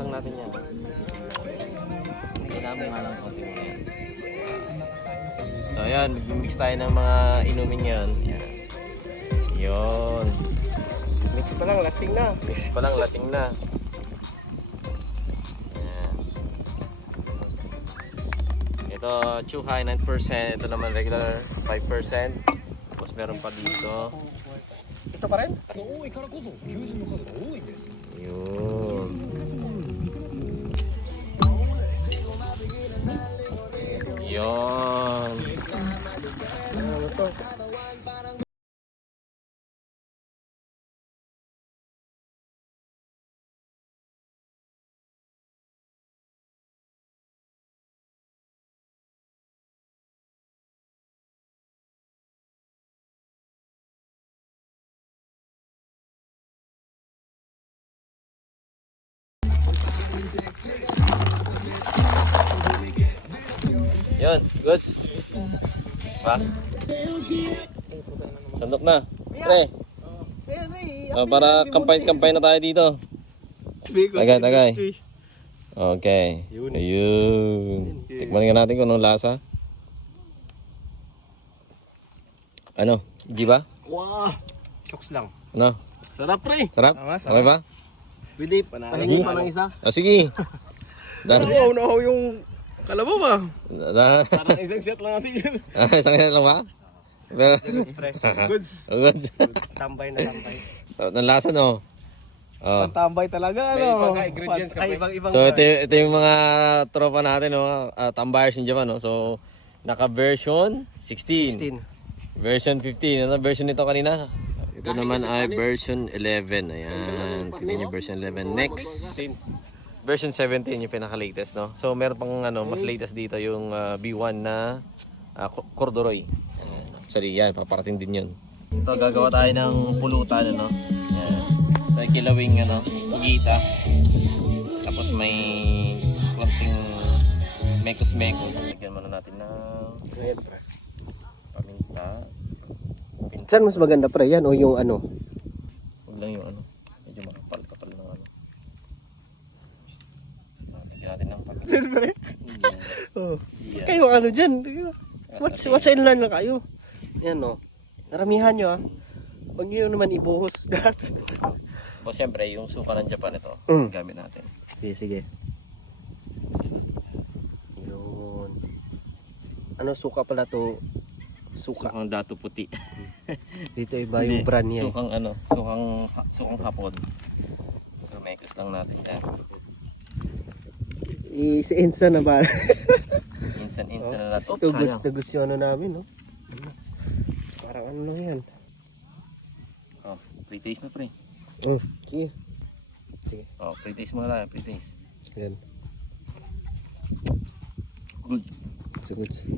Lang natin yan. Kailangan nga lang kasi mo yan. So ayan, mag-mix tayo ng mga inumin ngayon. Ayan. Yun. Mix pa lang, lasing na. Mix pa lang, lasing na. Ayan. Ito, chuhay 9%. Ito naman regular 5%. Tapos meron pa dito. Ito pa rin? Oo, ikarakuto. Yun. Yun. Ano to? Yun, goods. Pa? Sandok na. Pre, oh, para kampay-kampay na tayo dito. Tagay, tagay. Okay. Yun. Ayun. Tikman nga natin kung anong lasa. Ano? Di ba? Wow! Chokes lang. Ano? Sarap pre! Sarap? Tama, sarap. Okay ba? Philip, pahingi pa ng isa. Ah, sige. Da, Oo, nahaw yung kalabaw ba? Parang isang shot lang natin yun. ah, isang yan lang ba? Pero, Goods pre. Goods. good. Tambay na tambay. Ang lasa no? Oh. Tambay talaga May ano. pagka-ingredients ka, Ay, pre. ibang ibang. So ito, ito yung mga tropa natin, no? Uh, tambayers in Japan, no? So, naka-version 16. 16. Version 15. Ano version nito kanina? Ito naman ay version 11. Ayan. Tingnan nyo version 11. Next, version 17 yung pinaka-latest, no? So, meron pang ano, mas latest dito yung uh, B1 na uh, corduroy. Ayan. Actually, yan. Paparating din yun. Ito, gagawa tayo ng pulutan, ano? Ayan. May kilawing, ano, gita. Tapos may konting mekos-mekos. Lagyan muna natin ng paminta. Saan mas maganda pre? Yan o yung ano? Huwag lang yung ano. Medyo makapal-kapal ng ano. Lagyan natin ng paminta. Saan pre? Yan. Oh. Yan. Kayo ano dyan? Watch, watch and learn lang kayo. Yan o. Naramihan nyo ah. Huwag nyo naman ibuhos. O siyempre, yung suka ng Japan ito, Mm. gamit natin. sige, sige. Yun. Ano suka pala to? Suka. Sukang dato puti. Dito iba yung brand niya. Sukang ano, sukang, sukang hapon. So, mekos lang natin yan. I-insta na ba? Insan-insan na natin. Ito goods Sayang. na gusto ano namin, no? Parang ano lang yan. Oh, pre-taste na pre. Oh, sige. Sige. Oh, pre-taste muna tayo, pre-taste. Yan. Good. So goods.